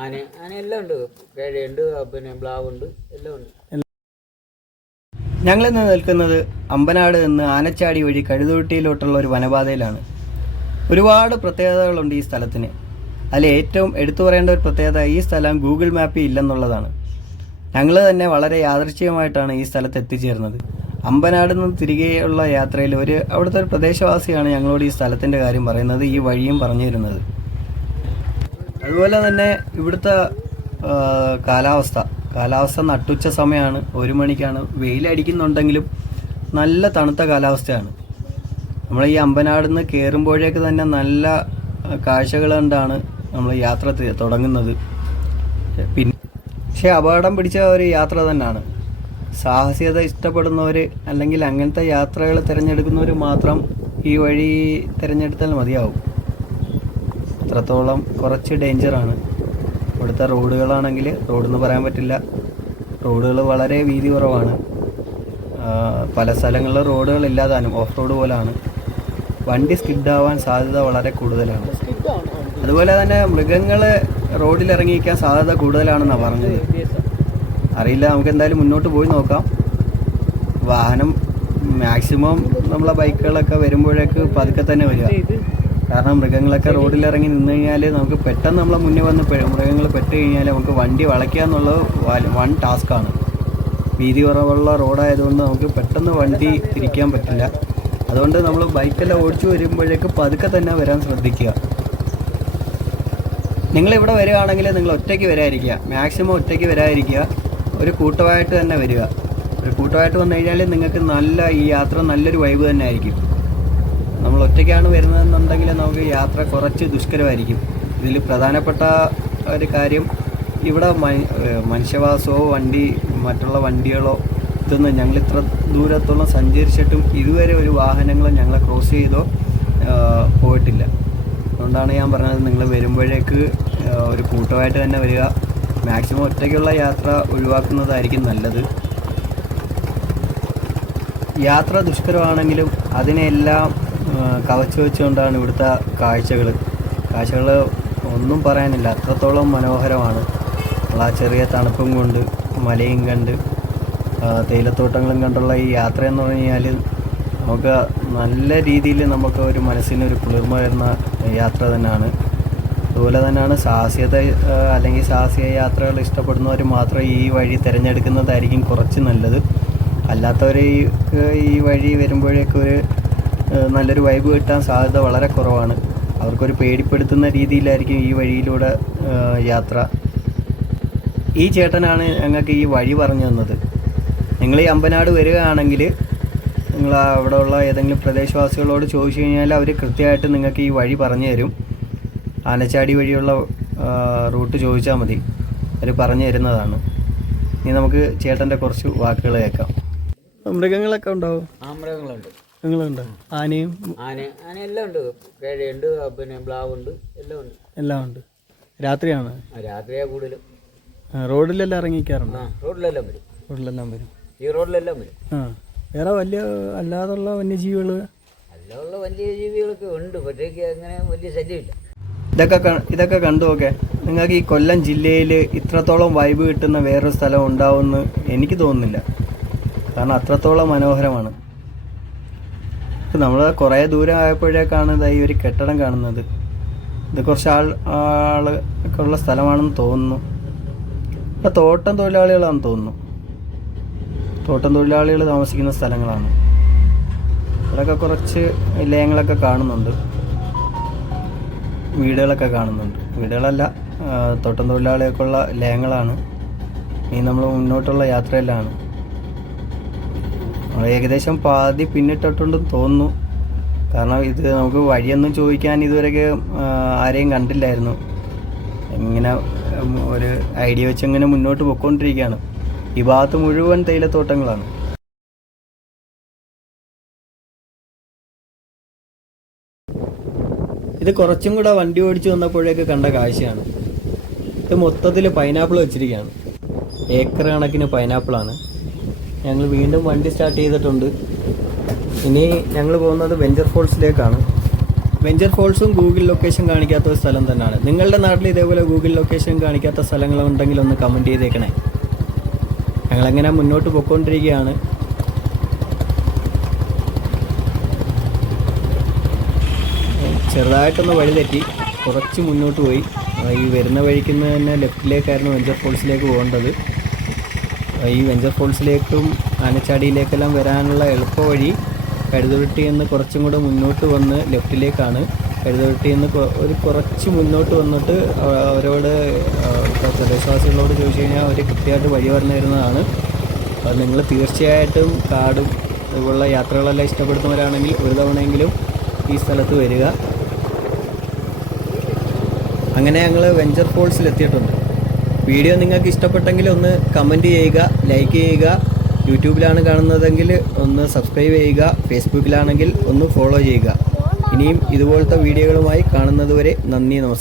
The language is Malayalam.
ആന എല്ലാം ഉണ്ട്. കിഴയുണ്ട്, പിന്നെ പ്ലാവുണ്ട്, എല്ലാം ഉണ്ട്. ഞങ്ങളിന്ന് നിൽക്കുന്നത് അമ്പനാട് നിന്ന് ആനച്ചാടി വഴി കഴുതുവെട്ടിയിലോട്ടുള്ള ഒരു വനപാതയിലാണ്. ഒരുപാട് പ്രത്യേകതകളുണ്ട് ഈ സ്ഥലത്തിന്. അതിൽ ഏറ്റവും എടുത്തു പറയേണ്ട ഒരു പ്രത്യേകത, ഈ സ്ഥലം ഗൂഗിൾ മാപ്പിൽ ഇല്ലെന്നുള്ളതാണ്. ഞങ്ങൾ തന്നെ വളരെ യാദൃച്ഛികമായിട്ടാണ് ഈ സ്ഥലത്ത് എത്തിച്ചേർന്നത്. അമ്പനാട് നിന്ന് തിരികെയുള്ള യാത്രയിൽ അവിടുത്തെ ഒരു പ്രദേശവാസിയാണ് ഞങ്ങളോട് ഈ സ്ഥലത്തിൻ്റെ കാര്യം പറയുന്നത്, ഈ വഴിയും പറഞ്ഞു തരുന്നത്. അതുപോലെ തന്നെ ഇവിടുത്തെ കാലാവസ്ഥ നട്ടുച്ച സമയമാണ്, 1 മണിക്കാണ്. വെയിലടിക്കുന്നുണ്ടെങ്കിലും നല്ല തണുത്ത കാലാവസ്ഥയാണ്. നമ്മൾ ഈ അമ്പനാട് നിന്ന് കയറുമ്പോഴേക്ക് തന്നെ നല്ല കാഴ്ചകൾ കണ്ടാണ് നമ്മൾ യാത്ര തുടങ്ങുന്നത്. പക്ഷേ അപകടം പിടിച്ച ഒരു യാത്ര തന്നെയാണ്. സാഹസികത ഇഷ്ടപ്പെടുന്നവർ അല്ലെങ്കിൽ അങ്ങനത്തെ യാത്രകൾ തിരഞ്ഞെടുക്കുന്നവർ മാത്രം ഈ വഴി തിരഞ്ഞെടുത്താൽ മതിയാവും. അത്രത്തോളം കുറച്ച് ഡേഞ്ചറാണ്. ഇവിടുത്തെ റോഡുകളാണെങ്കിൽ റോഡെന്ന് പറയാൻ പറ്റില്ല, റോഡുകൾ വളരെ വീതി കുറവാണ്. പല സ്ഥലങ്ങളിലും റോഡുകൾ ഇല്ലാതാനും ഓഫ് റോഡ് പോലാണ്. വണ്ടി സ്കിഡാവാൻ സാധ്യത വളരെ കൂടുതലാണ്. അതുപോലെ തന്നെ മൃഗങ്ങൾ റോഡിലിറങ്ങിയിരിക്കാൻ സാധ്യത കൂടുതലാണെന്നാണ് പറഞ്ഞത്. അറിയില്ല, നമുക്ക് എന്തായാലും മുന്നോട്ട് പോയി നോക്കാം. വാഹനം മാക്സിമം നമ്മളെ ബൈക്കുകളൊക്കെ വരുമ്പോഴേക്ക് പതുക്കെ തന്നെ വരിക. കാരണം മൃഗങ്ങളൊക്കെ റോഡിലിറങ്ങി നിന്ന് കഴിഞ്ഞാൽ നമുക്ക് പെട്ടെന്ന് നമ്മളെ മുന്നേ വന്ന് മൃഗങ്ങൾ പെട്ട് കഴിഞ്ഞാൽ നമുക്ക് വണ്ടി വളയ്ക്കുക എന്നുള്ളത് വൺ ടാസ്ക്കാണ്. വീതി കുറവുള്ള റോഡായതുകൊണ്ട് നമുക്ക് പെട്ടെന്ന് വണ്ടി തിരിക്കാൻ പറ്റില്ല. അതുകൊണ്ട് നമ്മൾ ബൈക്കെല്ലാം ഓടിച്ചു വരുമ്പോഴേക്ക് പതുക്കെ തന്നെ വരാൻ ശ്രദ്ധിക്കുക. നിങ്ങളിവിടെ വരികയാണെങ്കിൽ നിങ്ങൾ ഒറ്റയ്ക്ക് വരാതിരിക്കുക, മാക്സിമം ഒറ്റയ്ക്ക് വരാതിരിക്കുക. ഒരു കൂട്ടമായിട്ട് തന്നെ വരിക. ഒരു കൂട്ടമായിട്ട് വന്നു കഴിഞ്ഞാൽ നിങ്ങൾക്ക് ഈ യാത്ര നല്ലൊരു വൈബ് തന്നെ ആയിരിക്കും. നമ്മൾ ഒറ്റയ്ക്കാണ് വരുന്നതെന്നുണ്ടെങ്കിൽ നമുക്ക് യാത്ര കുറച്ച് ദുഷ്കരമായിരിക്കും. ഇതിൽ പ്രധാനപ്പെട്ട ഒരു കാര്യം, ഇവിടെ മനുഷ്യവാസമോ മറ്റുള്ള വണ്ടികളോ ഇതൊന്നും ഞങ്ങൾ ഇത്ര ദൂരത്തോളം സഞ്ചരിച്ചിട്ടും ഇതുവരെ ഒരു വാഹനങ്ങളും ഞങ്ങളെ ക്രോസ് ചെയ്തോ പോയിട്ടില്ല. അതുകൊണ്ടാണ് ഞാൻ പറഞ്ഞത്, നിങ്ങൾ വരുമ്പോഴേക്ക് ഒരു കൂട്ടമായിട്ട് തന്നെ വരിക. മാക്സിമം ഒറ്റയ്ക്കുള്ള യാത്ര ഒഴിവാക്കുന്നതായിരിക്കും നല്ലത്. യാത്ര ദുഷ്കരമാണെങ്കിലും അതിനെല്ലാം കവച്ചു വെച്ചുകൊണ്ടാണ് ഇവിടുത്തെ കാഴ്ചകൾ ഒന്നും പറയാനില്ല. അത്രത്തോളം മനോഹരമാണ്. ആ ചെറിയ തണുപ്പും കൊണ്ട് മലയും കണ്ട് തേയിലത്തോട്ടങ്ങളും കണ്ടുള്ള ഈ യാത്ര എന്ന് പറഞ്ഞു കഴിഞ്ഞാൽ നമുക്ക് നല്ല രീതിയിൽ നമുക്ക് ഒരു മനസ്സിനൊരു കുളിർമ വരുന്ന യാത്ര തന്നെയാണ്. അതുപോലെ തന്നെയാണ് സാഹസിക യാത്രകൾ ഇഷ്ടപ്പെടുന്നവർ മാത്രം ഈ വഴി തിരഞ്ഞെടുക്കുന്നതായിരിക്കും കുറച്ച് നല്ലത്. അല്ലാത്തവർ ഈ വഴി വരുമ്പോഴേക്കും നല്ലൊരു വൈബ് കിട്ടാൻ സാധ്യത വളരെ കുറവാണ്. അവർക്കൊരു പേടിപ്പെടുത്തുന്ന രീതിയിലായിരിക്കും ഈ വഴിയിലൂടെ യാത്ര. ഈ ചേട്ടനാണ് ഞങ്ങൾക്ക് ഈ വഴി പറഞ്ഞു തന്നത്. നിങ്ങൾ ഈ അമ്പനാട് വരികയാണെങ്കിൽ നിങ്ങൾ അവിടെ ഉള്ള ഏതെങ്കിലും പ്രദേശവാസികളോട് ചോദിച്ചു കഴിഞ്ഞാൽ അവർ കൃത്യമായിട്ട് നിങ്ങൾക്ക് ഈ വഴി പറഞ്ഞു തരും. ആനച്ചാടി വഴിയുള്ള റൂട്ട് ചോദിച്ചാൽ മതി, അവർ പറഞ്ഞു തരുന്നതാണ്. ഇനി നമുക്ക് ചേട്ടൻ്റെ കുറച്ച് വാക്കുകൾ കേൾക്കാം. മൃഗങ്ങളൊക്കെ ഉണ്ടാവും? മൃഗങ്ങളുണ്ട്. മൃഗങ്ങളുണ്ട്. ആന എല്ലാം ഉണ്ട്. കിഴയുണ്ട്, പിന്നെ പ്ലാവുണ്ട്, എല്ലാം ഉണ്ട്. രാത്രിയാണ്? രാത്രിയാ കൂടുതലും. റോഡിലെല്ലാം ഇറങ്ങിക്കാറുണ്ട്? റോഡിലെല്ലാം വരും. ഈ റോഡിലെല്ലാം വരും. വേറെ അല്ലാതുള്ള വന്യജീവികളൊക്കെ ഉണ്ട്, പക്ഷേ അങ്ങനെ വലിയ ശല്യമില്ല. ഇതൊക്കെ കണ്ടു നോക്കെ. നിങ്ങൾക്ക് ഈ കൊല്ലം ജില്ലയിൽ ഇത്രത്തോളം വൈബ് കിട്ടുന്ന വേറൊരു സ്ഥലം ഉണ്ടാവുമെന്ന് എനിക്ക് തോന്നുന്നില്ല. കാരണം അത്രത്തോളം മനോഹരമാണ്. നമ്മൾ കുറേ ദൂരം ആയപ്പോഴേക്കാണ് ഈ ഒരു കെട്ടിടം കാണുന്നത്. ഇത് കുറച്ച് ആളൊക്കെ ഉള്ള സ്ഥലമാണെന്ന് തോന്നുന്നു. ഇവിടെ തോട്ടം തൊഴിലാളികളാണെന്ന് തോന്നുന്നു. തോട്ടം തൊഴിലാളികൾ താമസിക്കുന്ന സ്ഥലങ്ങളാണ്. ഇവിടെയൊക്കെ കുറച്ച് ലയങ്ങളൊക്കെ കാണുന്നുണ്ട്, വീടുകളൊക്കെ കാണുന്നുണ്ട്. വീടുകളല്ല, തോട്ടം തൊഴിലാളികൾക്കുള്ള ഉള്ള ലയങ്ങളാണ്. ഇനി നമ്മൾ മുന്നോട്ടുള്ള യാത്രയിലാണ്. നമ്മൾ ഏകദേശം പാതി പിന്നിട്ടിട്ടുണ്ടെന്ന് തോന്നുന്നു. കാരണം ഇത് നമുക്ക് വഴിയൊന്നും ചോദിക്കാൻ ഇതുവരെയൊക്കെ ആരെയും കണ്ടില്ലായിരുന്നു. ഇങ്ങനെ ഒരു ഐഡിയ വെച്ച് ഇങ്ങനെ മുന്നോട്ട് പോയിക്കൊണ്ടിരിക്കുകയാണ്. ഈ ഭാഗത്ത് മുഴുവൻ തേയിലത്തോട്ടങ്ങളാണ്. ഇത് കുറച്ചും കൂടെ വണ്ടി ഓടിച്ചു വന്നപ്പോഴേക്ക് കണ്ട കാഴ്ചയാണ്. ഇത് മൊത്തത്തിൽ പൈനാപ്പിൾ വെച്ചിരിക്കുകയാണ്. ഏക്കർ കണക്കിന് പൈനാപ്പിളാണ്. ഞങ്ങൾ വീണ്ടും വണ്ടി സ്റ്റാർട്ട് ചെയ്തിട്ടുണ്ട്. ഇനി ഞങ്ങൾ പോകുന്നത് വെഞ്ചർ ഫോൾസിലേക്കാണ്. വെഞ്ചർ ഫോൾസും ഗൂഗിൾ ലൊക്കേഷൻ കാണിക്കാത്ത ഒരു സ്ഥലം തന്നെയാണ്. നിങ്ങളുടെ നാട്ടിൽ ഇതേപോലെ ഗൂഗിൾ ലൊക്കേഷൻ കാണിക്കാത്ത സ്ഥലങ്ങളുണ്ടെങ്കിൽ ഒന്ന് കമൻറ്റ് ചെയ്തേക്കണേ. ഞങ്ങളെങ്ങനെ മുന്നോട്ട് പോയിക്കൊണ്ടിരിക്കുകയാണ്. ചെറുതായിട്ടൊന്ന് വഴി തെറ്റി കുറച്ച് മുന്നോട്ട് പോയി. ഈ വരുന്ന വഴിക്കുന്ന തന്നെ ലെഫ്റ്റിലേക്കായിരുന്നു വെഞ്ചർ ഫോൾസിലേക്ക് പോകേണ്ടത്. ഈ വെഞ്ചർ ഫോൾസിലേക്കും ആനച്ചാടിയിലേക്കെല്ലാം വരാനുള്ള എളുപ്പ വഴി കഴുതുരുട്ടി എന്ന് കുറച്ചും കൂടെ മുന്നോട്ട് വന്ന് ലെഫ്റ്റിലേക്കാണ്. കഴുതുരുട്ടി എന്ന് കുറച്ച് മുന്നോട്ട് വന്നിട്ട് അവരോട് പ്രദേശവാസികളോട് ചോദിച്ചു കഴിഞ്ഞാൽ അവർ കൃത്യമായിട്ട് വഴി പറഞ്ഞു തരുന്നതാണ്. അത് നിങ്ങൾ തീർച്ചയായിട്ടും കാടും ഇതുപോലുള്ള യാത്രകളെല്ലാം ഇഷ്ടപ്പെടുന്നവരാണെങ്കിൽ ഒരു തവണയെങ്കിലും ഈ സ്ഥലത്ത് വരിക. അങ്ങനെ ഞങ്ങൾ വെഞ്ചർ ഫോൾസിലെത്തിയിട്ടുണ്ട്. വീഡിയോ നിങ്ങൾക്ക് ഇഷ്ടപ്പെട്ടെങ്കിൽ ഒന്ന് കമൻറ്റ് ചെയ്യുക, ലൈക്ക് ചെയ്യുക. യൂട്യൂബിലാണ് കാണുന്നതെങ്കിൽ ഒന്ന് സബ്സ്ക്രൈബ് ചെയ്യുക. ഫേസ്ബുക്കിലാണെങ്കിൽ ഒന്ന് ഫോളോ ചെയ്യുക. ഇനിയും ഇതുപോലത്തെ വീഡിയോകളുമായി കാണുന്നതുവരെ നന്ദി, നമസ്കാരം.